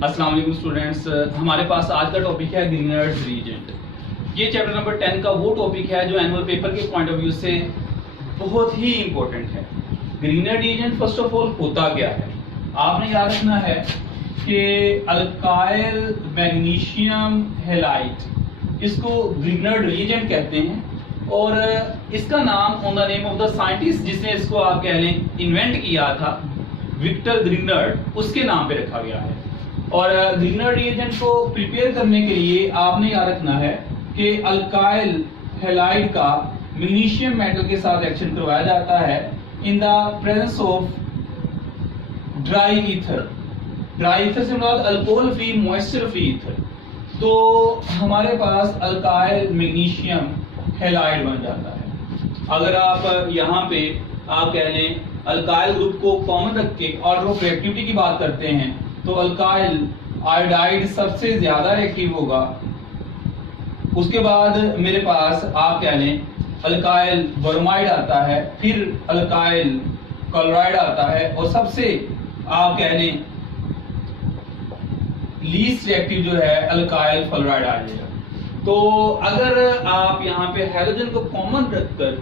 अस्सलाम वालेकुम स्टूडेंट्स, हमारे पास आज का टॉपिक है ग्रीनर्स रीएजेंट। ये चैप्टर नंबर 10 का वो टॉपिक है जो एनुअल पेपर के पॉइंट ऑफ व्यू से बहुत ही इंपॉर्टेंट है। Greener reagent first of all होता क्या है, आपने याद रखना है कि अल्काइल मैग्नीशियम हैलाइड इसको ग्रीनर रीएजेंट कहते हैं और इसका नाम on the name of the scientist जिसने इसको आप कह लें इन्वेंट किया था, विक्टर ग्रीनर्ड, उसके नाम पे रखा गया है। और ग्रीनर रीएजेंट को प्रिपेयर करने के लिए आपने याद रखना है कि अल्काइल हैलाइड का मैग्नीशियम मेटल के साथ एक्शन करवाया जाता है इन the presence of dry ether. Dry ether से मतलब alcohol free moisture free ether. तो हमारे पास अल्काइल मैग्नीशियम हैलाइड बन जाता है। अगर आप यहाँ पे आप कह लें अल्काइल ग्रुप को कॉमन रख के ऑर्डर ऑफ रिएक्टिविटी की बात करते हैं तो अल्काइल आयोडाइड सबसे ज्यादा रिएक्टिव होगा। उसके बाद मेरे पास आप कह लें अल्काइल ब्रोमाइड आता है, फिर अल्काइल क्लोराइड आता है और सबसे आप कह लें लीस्ट रिएक्टिव जो है अल्काइल फ्लोराइड आ जाएगा। तो अगर आप यहाँ पे हाइड्रोजन को कॉमन रखकर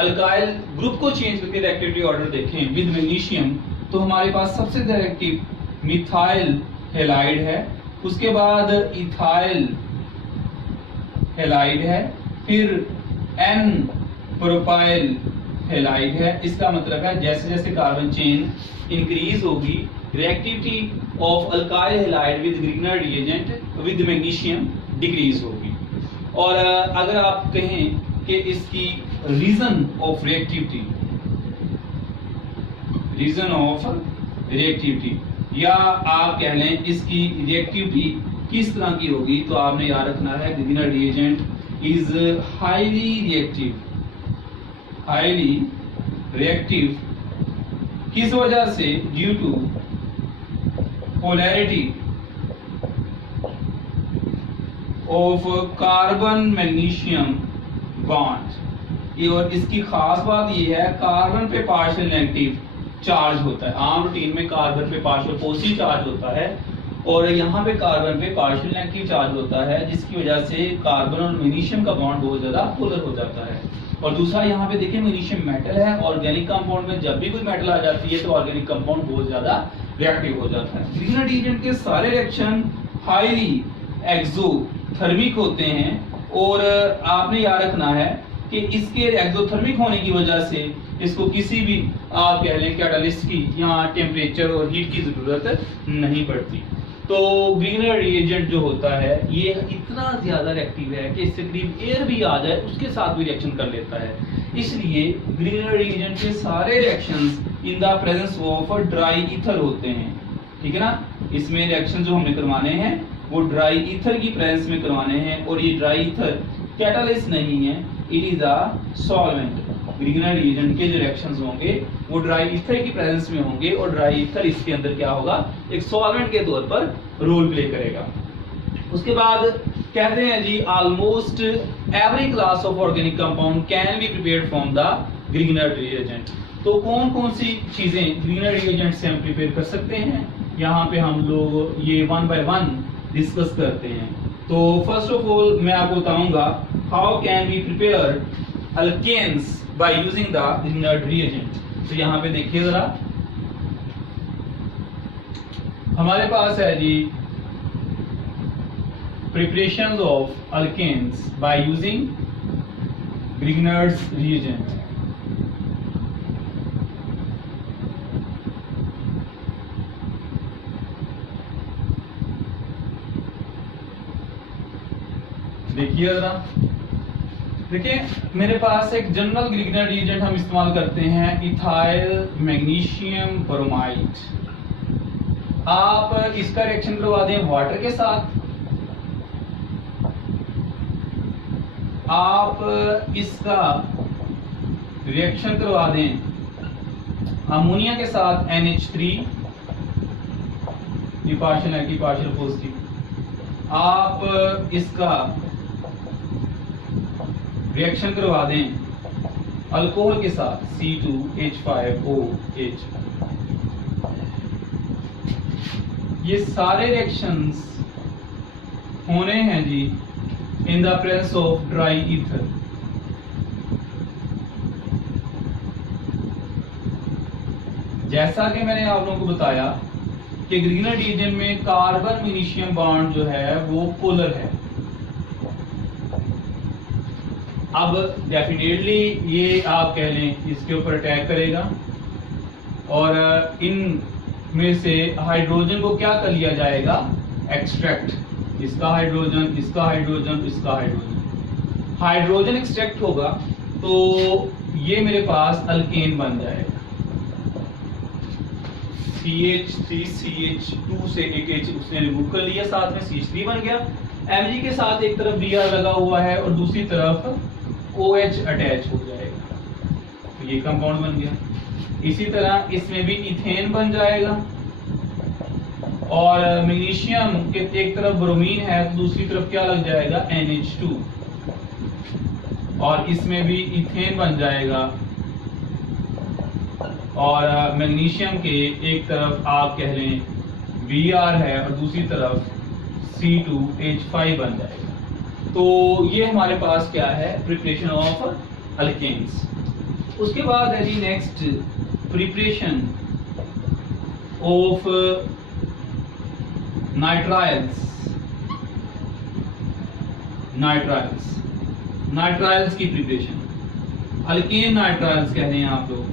अल्काइल ग्रुप को चेंज करके रिएक्टिविटी ऑर्डर देखें विद मैग्नीशियम तो हमारे पास सबसे ज्यादा रिएक्टिव मिथाइल हैलाइड है, उसके बाद इथाइल हैलाइड है, फिर एन प्रोपाइल हैलाइड है। इसका मतलब है जैसे जैसे कार्बन चेन इंक्रीज होगी reactivity of alkyl halide with greener reagent with magnesium decrease होगी। और अगर आप कहें कि इसकी रीजन ऑफ रिएक्टिविटी या आप कह लें इसकी रिएक्टिविटी किस तरह की होगी तो आपने याद रखना है Grignard reagent is highly reactive किस वजह से, due to polarity of carbon magnesium bond. ये और इसकी खास बात ये है कार्बन पे पार्शियल नेगेटिव चार्ज होता है। आम रूटीन में कार्बन पे पार्शियल पॉजिटिव चार्ज होता है और यहाँ पे कार्बन पे पार्शियल नेगेटिव चार्ज होता है जिसकी वजह से कार्बन और मैग्नीशियम का बॉन्ड बहुत ज्यादा पोलर हो जाता है। और दूसरा यहाँ पे देखिए मैग्नीशियम मेटल है, ऑर्गेनिक कंपाउंड में जब भी कोई मेटल आ जाती है तो ऑर्गेनिक कंपाउंड बहुत ज्यादा रिएक्टिव हो जाता है। ग्रीनर रिएजेंट के सारे रिएक्शन हाईली एक्सोथर्मिक होते हैं और आपने याद रखना है कि इसके एक्सोथर्मिक होने की वजह से इसको किसी भी आप कह लें कैटालिस्ट की यहाँ टेम्परेचर और हीट की जरूरत नहीं पड़ती। तो ग्रीनर रिएजेंट जो होता है ये इतना ज्यादा रिएक्टिव है कि इससे करीब एयर भी आ जाए उसके साथ भी रिएक्शन कर लेता है। इसलिए ग्रीनर रिएजेंट के सारे reactions in the presence of dry ether होते हैं, ठीक है ना। इसमें रिएक्शन जो हमने करवाने हैं वो ड्राई ईथर की प्रेजेंस में करवाने हैं और ये ड्राई ईथर कैटालिस्ट नहीं है, it is a solvent. Greener reagent के जो रिएक्शंस होंगे वो ड्राई ईथर की प्रेजेंस में होंगे और ड्राई ईथर इसके अंदर क्या होगा, एक सॉल्वेंट के तौर पर रोल प्ले करेगा। उसके बाद कहते हैं जी almost every class of organic compound can be prepared from the Grignard reagent. तो कौन कौन सी चीजें ग्रीनर रिएजेंट से हम प्रिपेयर कर सकते हैं, यहाँ पे हम लोग ये वन बाय वन डिस्कस करते हैं। तो फर्स्ट ऑफ ऑल मैं आपको बताऊंगा how can be prepare alkanes by using the Grignard reagent. तो यहाँ पे देखिए जरा, हमारे पास है जी preparations of alkanes by using Grignard's reagent. देखिए जरा, देखिए मेरे पास एक जनरल ग्रीनर रिएजेंट हम इस्तेमाल करते हैं इथाइल मैग्नीशियम ब्रोमाइड। आप इसका रिएक्शन करवा दें वाटर के साथ, आप इसका रिएक्शन करवा दें अमोनिया के साथ NH3, ये पार्शियल नेगेटिव पार्शियल पॉजिटिव। आप इसका रिएक्शन करवा दें अल्कोहल के साथ C2H5OH। ये सारे रिएक्शंस होने हैं जी in the presence of dry ether. जैसा कि मैंने आप लोगों को बताया कि ग्रीनर रीजन में कार्बन मैग्नीशियम बॉन्ड जो है वो पोलर है। अब डेफिनेटली ये आप कह लें इसके ऊपर अटैक करेगा और इन में से हाइड्रोजन को क्या कर लिया जाएगा, एक्सट्रैक्ट। इसका हाइड्रोजन, इसका हाइड्रोजन, इसका हाइड्रोजन, हाइड्रोजन एक्सट्रैक्ट होगा तो ये मेरे पास अल्केन बन जाएगा। CH3 CH2 से एक H उसने रिमूव कर लिया, साथ में CH3 बन गया। Mg के साथ एक तरफ Br लगा हुआ है और दूसरी तरफ OH अटैच हो जाएगा, तो ये कंपाउंड बन गया। इसी तरह इसमें भी इथेन बन जाएगा और मैग्नीशियम के एक तरफ ब्रोमीन है तो दूसरी तरफ क्या लग जाएगा, NH2, और इसमें भी इथेन बन जाएगा और मैग्नीशियम के एक तरफ आप कह लें Br है और दूसरी तरफ C2H5 बन जाएगा। तो ये हमारे पास क्या है, प्रिपरेशन ऑफ अल्केन्स। उसके बाद है जी next preparation of nitriles. Nitriles की प्रिपरेशन, अल्केन नाइट्राइल्स कह रहे हैं आप लोग,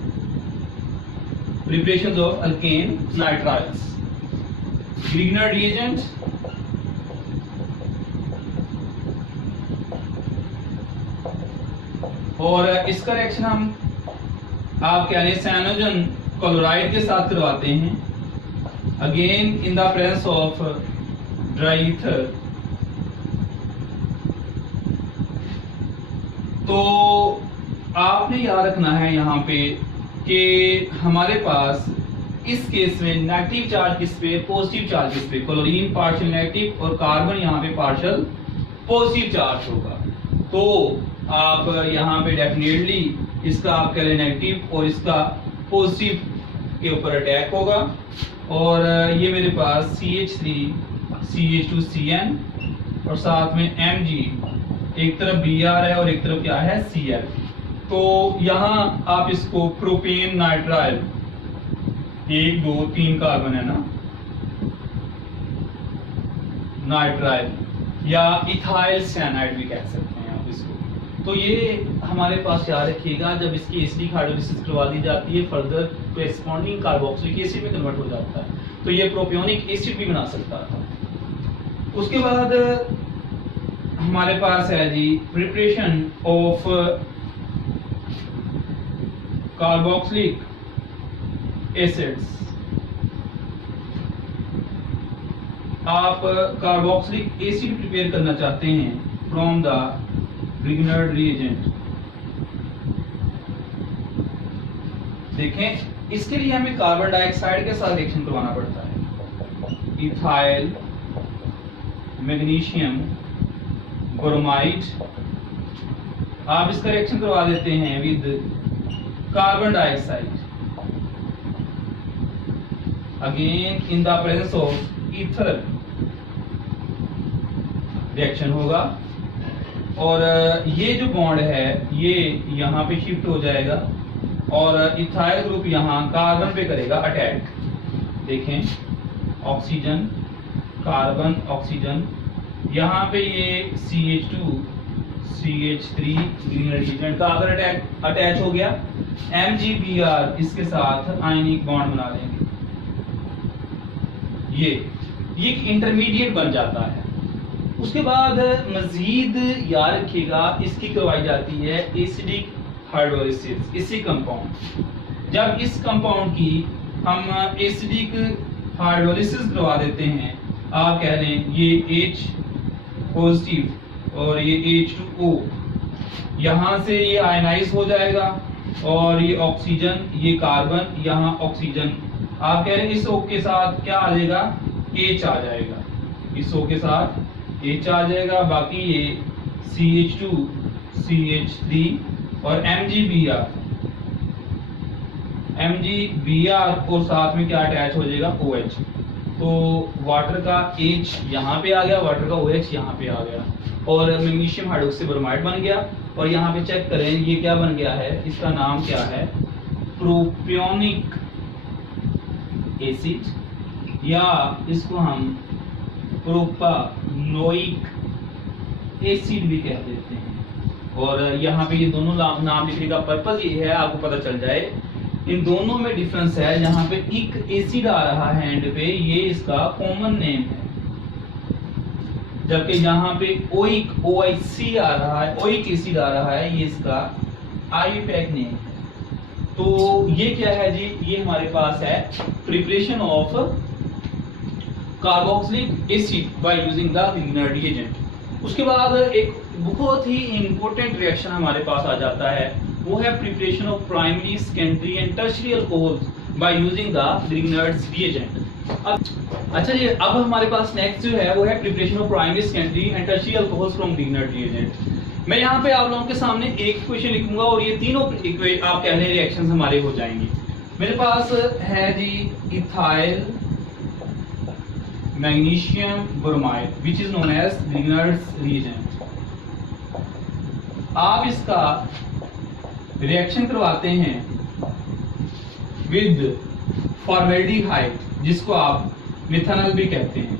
preparation of alkane nitriles. Grignard reagent, और इसका रिएक्शन हम आप कह रहे हैं साइनोजन क्लोराइड के साथ करवाते हैं, again in the presence of dry ether. तो आपने याद रखना है यहाँ पे कि हमारे पास इस केस में नेगेटिव चार्ज किस पे, पॉजिटिव चार्ज किस पे, क्लोरीन पार्शियल नेगेटिव और कार्बन यहाँ पे पार्शियल पॉजिटिव चार्ज होगा। तो आप यहाँ पे डेफिनेटली इसका आप कह रहे नेगेटिव और इसका पॉजिटिव के ऊपर अटैक होगा और ये मेरे पास CH3 CH2Cn और साथ में Mg, एक तरफ Br है और एक तरफ क्या है, Cl। तो यहाँ आप इसको प्रोपेन नाइट्राइल, 1 2 3 कार्बन है ना, नाइट्राइल या इथाइल साइनाइड भी कह सकते हैं आप इसको। तो ये हमारे पास याद रखिएगा, जब इसकी एसिडिक हाइड्रोलिसिस करवा दी जाती है फर्दर कॉरेस्पॉन्डिंग कार्बोक्सिलिक एसिड में कन्वर्ट हो जाता है, तो ये प्रोपियोनिक एसिड भी बना सकता था। उसके बाद हमारे पास है जी प्रिपरेशन ऑफ कार्बोक्सिलिक एसिड्स। आप कार्बोक्सिलिक एसिड प्रिपेयर करना चाहते हैं फ्रॉम द ग्रीनर रिएजेंट। देखें, इसके लिए हमें कार्बन डाइऑक्साइड के साथ रिएक्शन करवाना पड़ता है, इथाइल मैग्नीशियम ब्रोमाइड। आप इसका रिएक्शन करवा देते हैं with carbon dioxide, again in the presence of ether reaction होगा और ये जो बॉन्ड है ये यहाँ पे शिफ्ट हो जाएगा और इथाइल ग्रुप यहाँ कार्बन पे करेगा अटैक। देखें, ऑक्सीजन कार्बन ऑक्सीजन, यहाँ पे ये CH2 CH3 ग्रीनर रिएजेंट का अगर अटैच हो गया, MgBr इसके साथ आयनिक बॉन्ड बना लेंगे, ये एक इंटरमीडिएट बन जाता है। उसके बाद मजीद याद रखिएगा, इसकी करवाई जाती है एसिडिक हाइड्रोलिसिस, इसी कंपाउंड। जब इस कंपाउंड की हम एसिडिक हाइड्रोलिसिस करवा देते हैं, आप कह लें ये H पॉजिटिव और ये H2O, यहाँ से ये आयनाइज हो जाएगा और ये ऑक्सीजन, ये कार्बन, यहाँ ऑक्सीजन, आप कह रहे हैं इस O के साथ क्या आ जाएगा, H आ जाएगा, इस O के साथ H आ जाएगा, बाकी ये CH2 CH3 और MgBr और साथ में क्या अटैच हो जाएगा, OH। तो वाटर का H यहाँ पे आ गया, वाटर का OH यहाँ पे आ गया, और मैग्नीशियम हाइड्रोक्सीब्रोमाइड बन गया। और यहाँ पे चेक करें ये क्या बन गया है, इसका नाम क्या है, प्रोपियोनिक एसिड, या इसको हम प्रोपानोइक एसिड भी कह देते हैं। और यहाँ पे ये दोनों नाम लिखने का पर्पज ये है, आपको पता चल जाए इन दोनों में डिफरेंस है। यहाँ पे एक एसिड आ रहा है एंड पे, ये इसका कॉमन नेम है, जबकि यहाँ पे ओइक OIC आ रहा है, ओइक एसिड आ रहा है, ये इसका आईयूपैक नेम है। तो ये क्या है जी, ये हमारे पास है preparation of carboxylic acid by using the Grignard reagent. उसके बाद एक बहुत ही इंपॉर्टेंट रिएक्शन हमारे पास आ जाता है, वो है preparation of primary, secondary and tertiary alcohols by using the Grignard's reagent. अच्छा जी, अब हमारे पास नेक्स्ट जो है वो है preparation of primary, secondary and tertiary alcohols from greener reagent. मैं यहाँ पे आप लोगों के सामने एक क्वेश्चन लिखूंगा और ये तीनों आप कह रहे रिएक्शंस हमारे हो जाएंगे। मेरे पास है जी ethyl magnesium bromide which is known as Grignard's reagent. आप इसका रिएक्शन करवाते हैं विद फॉर्मेल्डिहाइड, जिसको आप मिथानॉल भी कहते हैं,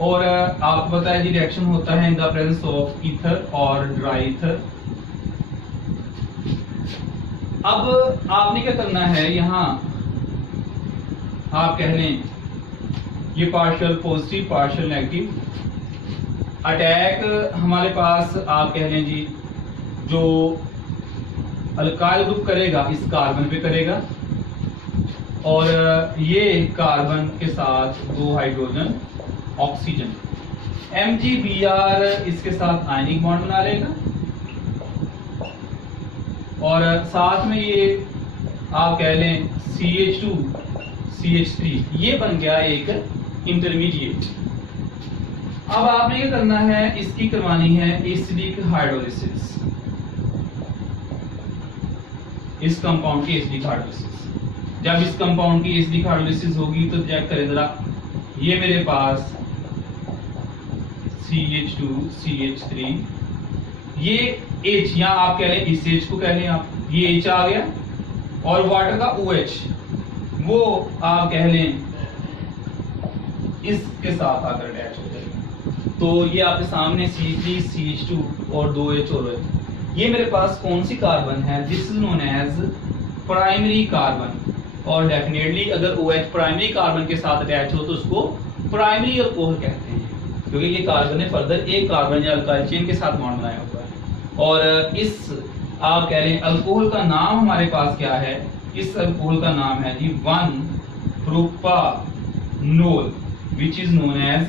और आपको पता है जी रिएक्शन होता है इन द प्रेजेंस ऑफ ईथर और ड्राई ईथर। अब आपने क्या करना है, यहाँ आप कह लें ये partial positive partial negative attack हमारे पास, आप कह लें जी जो अल्काइल ग्रुप करेगा इस कार्बन पे करेगा, और ये कार्बन के साथ 2 हाइड्रोजन ऑक्सीजन, MgBr इसके साथ आयनिक बॉन्ड बना लेगा, और साथ में ये आप कह लें CH2 CH3, ये बन गया एक इंटरमीडिएट। अब आपने क्या करना है, इसकी करवानी है एसिडिक हाइड्रोलिसिस, इस कंपाउंड की एसिडिक हाइड्रोलिसिस। जब इस कंपाउंड की एसिडिक हाइड्रोलिसिस होगी तो चेक करें जरा, ये मेरे पास CH2 CH3, ये H, यहाँ आप कह लें इस H को कह लें आप, ये H आ गया, और वाटर का OH वो आप कह लें इसके साथ आकर अटैच हो जाएगा। तो ये आपके सामने C3 CH2 और 2H और OH, ये मेरे पास कौन सी कार्बन है, this is known as primary carbon. और डेफिनेटली अगर OH प्राइमरी कार्बन के साथ अटैच हो तो उसको प्राइमरी अल्कोहल कहते हैं, क्योंकि ये कार्बन ने फर्दर एक कार्बन या अल्काइल चेन के साथ बॉन्ड बनाया हुआ है। और इस आप कह लें अल्कोहल का नाम हमारे पास क्या है, इस अल्कोहल का नाम है जी one propanol which is known as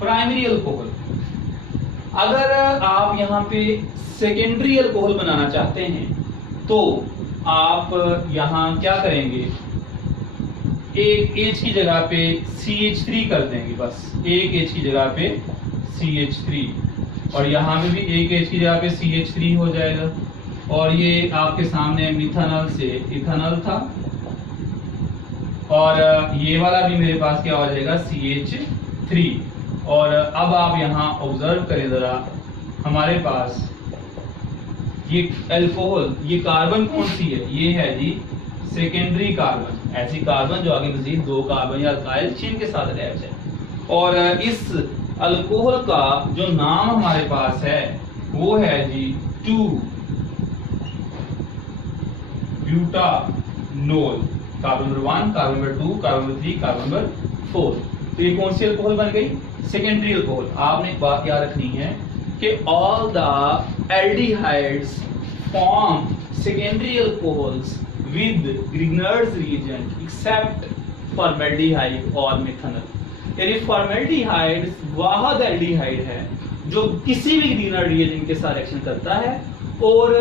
primary alcohol. अगर आप यहाँ पे सेकेंडरी अल्कोहल बनाना चाहते हैं तो आप यहाँ क्या करेंगे, एक H की जगह पे CH3 कर देंगे, बस एक H की जगह पे CH3, और यहाँ पे भी एक H की जगह पे CH3 हो जाएगा। और ये आपके सामने मिथानॉल से इथानॉल था, और ये वाला भी मेरे पास क्या हो जाएगा CH3। और अब आप यहाँ ऑब्जर्व करें जरा, हमारे पास ये अल्कोहल, ये कार्बन कौन सी है, ये है जी सेकेंडरी कार्बन, ऐसी कार्बन जो आगे मजीद 2 कार्बन या अल्काइल चेन के साथ अटैच है। और इस अल्कोहल का जो नाम हमारे पास है वो है जी two butanol, carbon number 1, carbon number 2, carbon number 3, carbon number 4। तो ये कौन सी अल्कोहल बन गई, सेकेंडरी अल्कोहल। आपने एक बात याद रखनी है कि all the aldehydes form secondary alcohols with Grignard's reagent except formaldehyde और मिथानॉल। यानी फॉर्मेल्डिहाइड वाहद एल्डिहाइड है जो किसी भी ग्रीनर रिएजेंट के साथ रिएक्शन करता है और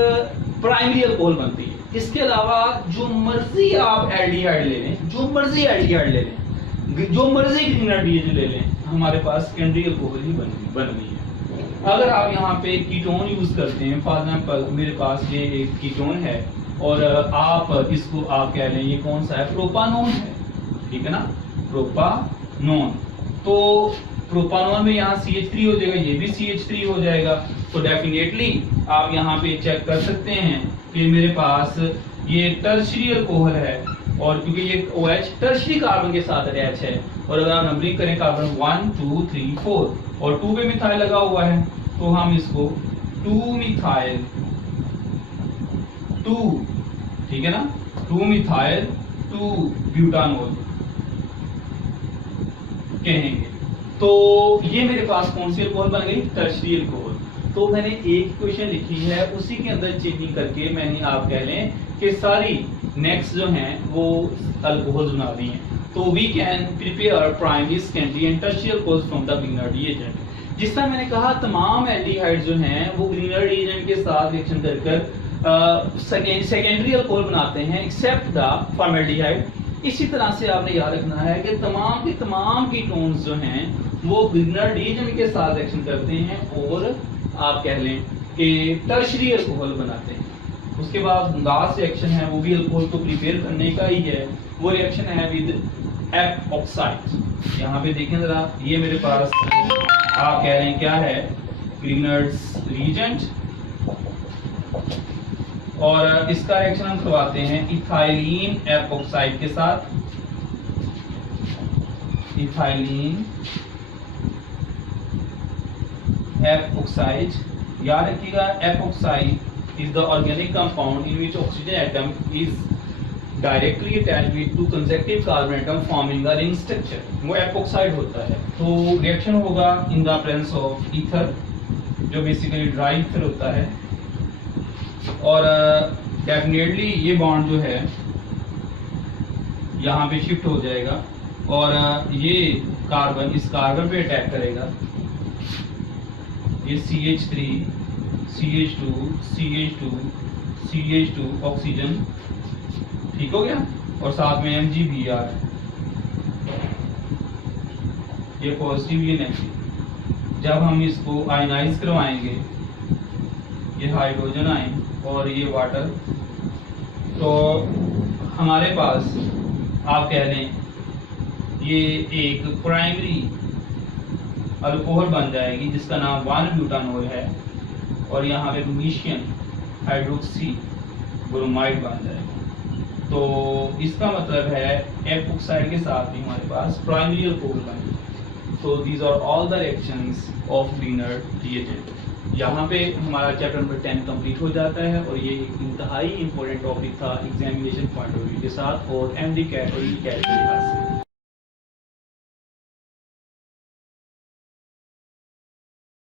प्राइमरी अल्कोहल बनती है। इसके अलावा जो मर्जी आप एल्डिहाइड ले लें, जो मर्जी एल्डिहाइड ले लें, जो मर्जी ग्रीनर रिएजेंट ले लें, हमारे पास सेकेंडरी अल्कोहल ही बन रही है। अगर आप यहाँ पे कीटोन यूज करते हैं, फॉर एग्जाम्पल मेरे पास ये एक कीटोन है और आप इसको आप कह लें ये कौन सा है, प्रोपानोन है। ठीक है ना, प्रोपानोन। तो प्रोपानोन में यहाँ CH3 हो जाएगा, ये भी CH3 हो जाएगा। तो डेफिनेटली आप यहाँ पे चेक कर सकते हैं कि मेरे पास ये टर्शियरी अल्कोहल है, और क्योंकि ये OH टर्शियरी कार्बन के साथ अटैच है, और अगर आप नंबरिंग करें कार्बन 1 2 3 4 और 2 पे मिथाइल लगा हुआ है, तो हम इसको 2 मिथाइल 2, ठीक है ना, 2 मिथाइल 2 ब्यूटानोल कहेंगे। तो ये मेरे पास कौन सी अल्कोहल बन गई, टर्शियरी अल्कोहल। तो मैंने एक क्वेश्चन लिखी है, उसी के अंदर चेंजिंग करके मैंने आप कह लें कि सारी नेक्स्ट जो हैं वो अल्कोहल बना दी हैं। तो we can prepare primary secondary and tertiary alcohols from the Grignard reagent. जिस तरह मैंने कहा तमाम एल्डिहाइड जो हैं वो ग्रीनर रिएजेंट के साथ रिएक्शन कर सेकेंडरी अल्कोहल बनाते हैं एक्सेप्ट द फॉर्मेल्डिहाइड। इसी तरह से आपने याद रखना है कि तमाम कीटोन्स जो हैं वो ग्रीनर रिएजेंट के साथ रिएक्शन करते हैं और आप कह लें कि टर्शियरी अल्कोहल बनाते हैं। उसके बाद लास्ट रिएक्शन है वो भी अल्कोहल को प्रिपेयर करने का ही है, वो रिएक्शन है विद एपॉक्साइड। यहाँ पे देखें जरा, ये मेरे पास आप कह रहे हैं क्या है, ग्रीनर्स रिएजेंट, और इसका रिएक्शन हम करवाते हैं इथाइलिन एपॉक्साइड के साथ। इथाइलिन एपॉक्साइड, याद रखिएगा, epoxide is the organic compound in which oxygen atom is directly attached with two consecutive carbon atom forming a ring structure, वो एपॉक्साइड होता है। तो रिएक्शन होगा इन द प्रेजेंस ऑफ ईथर, जो बेसिकली ड्राई ईथर होता है, और डेफिनेटली ये बॉन्ड जो है यहाँ पे शिफ्ट हो जाएगा, और ये कार्बन इस कार्बन पे अटैक करेगा, ये CH3 CH2 CH2 CH2 oxygen, ठीक हो गया, और साथ में MgBr, ये पॉजिटिव ये नेगेटिव। जब हम इसको आयनाइज करवाएंगे, ये हाइड्रोजन आयन और ये वाटर, तो हमारे पास आप कह लें ये एक प्राइमरी अल्कोहल बन जाएगी जिसका नाम 1 ब्यूटानोल है, और यहाँ पे मैग्नीशियम हाइड्रोक्सी ब्रोमाइड बन जाएगा। तो इसका मतलब है एपॉक्साइड के साथ भी हमारे पास प्राइमरी अल्कोहल बन जाएगा। तो these are all the reactions of Grignard reagent. यहाँ पे हमारा चैप्टर नंबर 10 कंप्लीट हो जाता है, और ये एक इंतहाई इंपॉर्टेंट टॉपिक था एग्जामिनेशन पॉइंट ऑफ व्यू के साथ और MD कैट और E कैट के लिहाज से।